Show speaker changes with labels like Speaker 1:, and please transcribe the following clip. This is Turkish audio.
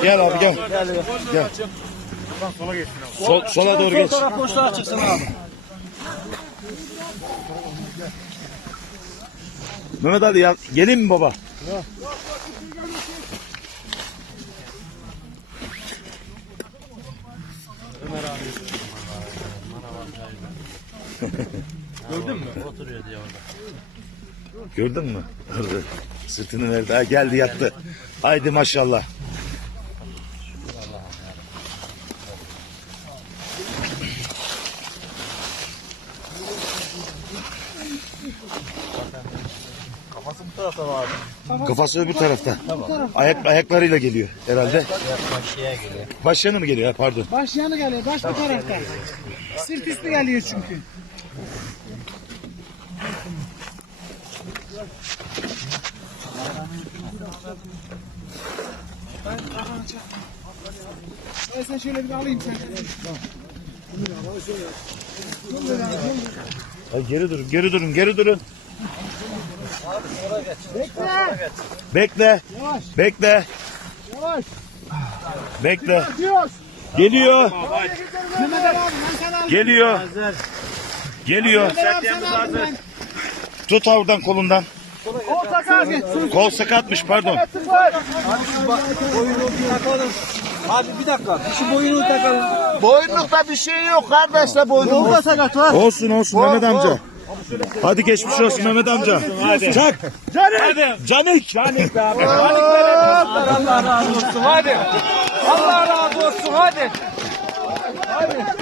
Speaker 1: Gel abi gel. Gel. Sola doğru geç.
Speaker 2: Sol taraf boşluğa çıksın abi.
Speaker 1: Mehmet Ali ya gelin mi baba?
Speaker 2: Gördün mü? Oturuyor diye orada.
Speaker 1: Gördün mü? Orada. Sırtını verdi. Ha, geldi yattı. Haydi maşallah.
Speaker 2: Kafası bu tarafta var abi.
Speaker 1: Kafası öbür tarafta. Ayaklarıyla geliyor herhalde.
Speaker 2: Başlığa geliyor.
Speaker 1: Başyanı mı geliyor? Ha, pardon.
Speaker 3: Baş yanı geliyor, baş bu tarafta. Sırt üstü geliyor çünkü. Ben sen şöyle bir alayım sen.
Speaker 1: Ay, geri durun, geri durun, geri durun.
Speaker 3: Bekle.
Speaker 1: Bekle.
Speaker 3: Yavaş.
Speaker 1: Bekle.
Speaker 3: Yavaş.
Speaker 1: Bekle.
Speaker 3: Diyoruz.
Speaker 1: Geliyor.
Speaker 3: Mehmet Ali abi ben sana aldım.
Speaker 1: Geliyor. Geliyor.
Speaker 3: Mehmet Ali abi sana aldım ben.
Speaker 1: Tut oradan kolundan.
Speaker 3: Kol takar git.
Speaker 1: Kol sakatmış pardon.
Speaker 2: Abi şu boyunu takalım. Abi bir dakika. Şu boyunu takalım.
Speaker 3: Boynlukta bir şey yok kardeşler boynlukta. Kolda sakat var.
Speaker 1: Olsun olsun Mehmet amca. Hadi geçmiş olsun Mehmet amca. Çak. Canik. Canik.
Speaker 2: Canik be abi. Canik benim. Allah razı olsun hadi. Allah razı olsun hadi. Hadi.